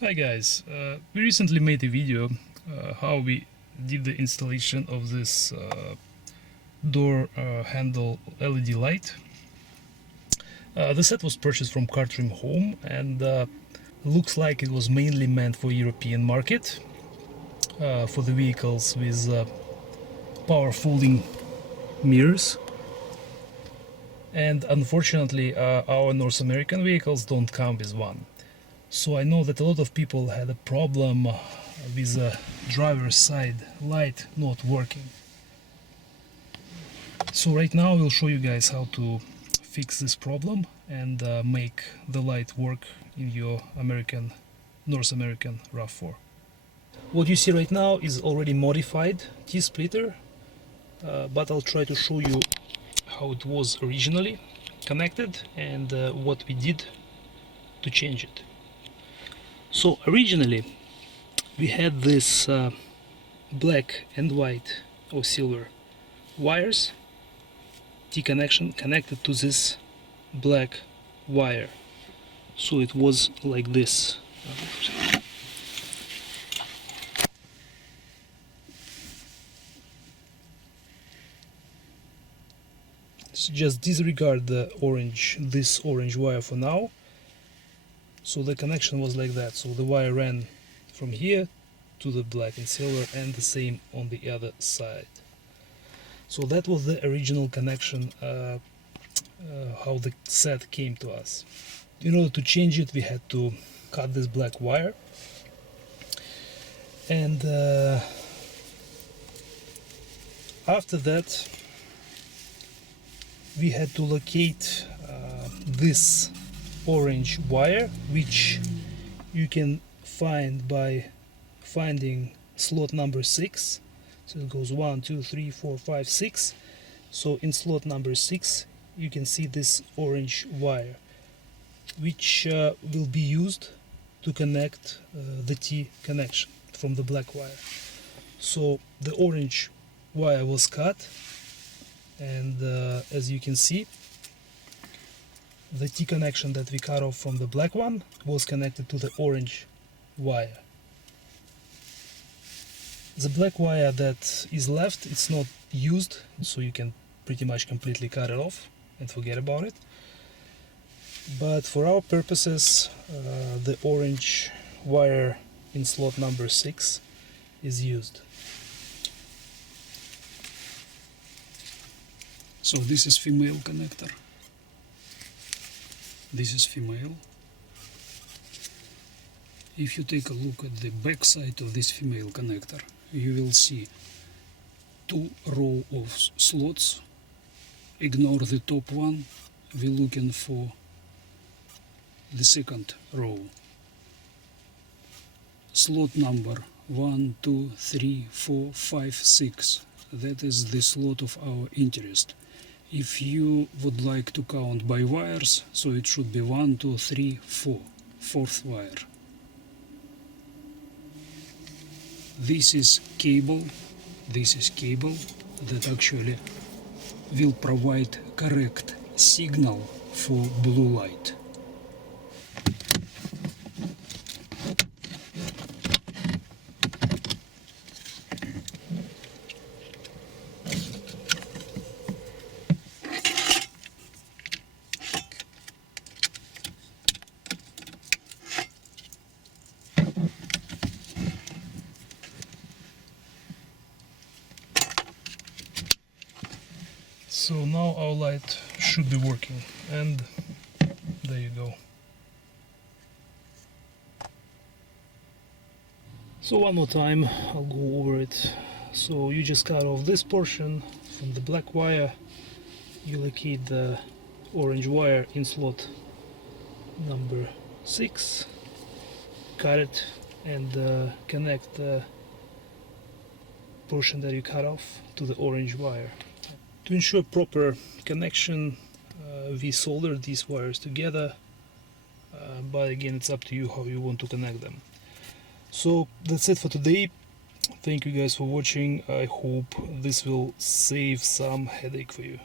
Hi guys, we recently made a video how we did the installation of this door handle LED light. The set was purchased from Cartrimhome and looks like it was mainly meant for European market, for the vehicles with power folding mirrors. And unfortunately our North American vehicles don't come with one. So I know that a lot of people had a problem with the driver's side light not working. So right now we'll show you guys how to fix this problem and make the light work in your North American RAV4. What you see right now is already modified T-splitter, but I'll try to show you how it was originally connected and what we did to change it. So originally we had this black and white or silver wires, T connection connected to this black wire. So it was like this. So just disregard this orange wire for now. So the connection was like that. So the wire ran from here to the black and silver, and the same on the other side. So that was the original connection, how the set came to us. In order to change it, we had to cut this black wire, and after that we had to locate this orange wire, which you can find by finding slot number 6. So it goes 1, 2, 3, 4, 5, 6. So in slot number 6 you can see this orange wire, which will be used to connect the T connection from the black wire. So the orange wire was cut, and as you can see, the T connection that we cut off from the black one was connected to the orange wire. The black wire that is left, it's not used, so you can pretty much completely cut it off and forget about it. But for our purposes, the orange wire in slot number 6 is used. So this is female connector. This is female. If you take a look at the back side of this female connector, you will see 2 rows of slots. Ignore the top one, we're looking for the second row. Slot number 1, 2, 3, 4, 5, 6. That is the slot of our interest. If you would like to count by wires, so it should be 1, 2, 3, 4, fourth wire. This is cable that actually will provide correct signal for blue light. So now our light should be working, and there you go. So one more time I'll go over it. So you just cut off this portion from the black wire, you locate the orange wire in slot number 6, cut it, and connect the portion that you cut off to the orange wire. To ensure proper connection, we soldered these wires together, but again it's up to you how you want to connect them. So that's it for today. Thank you guys for watching. I hope this will save some headache for you.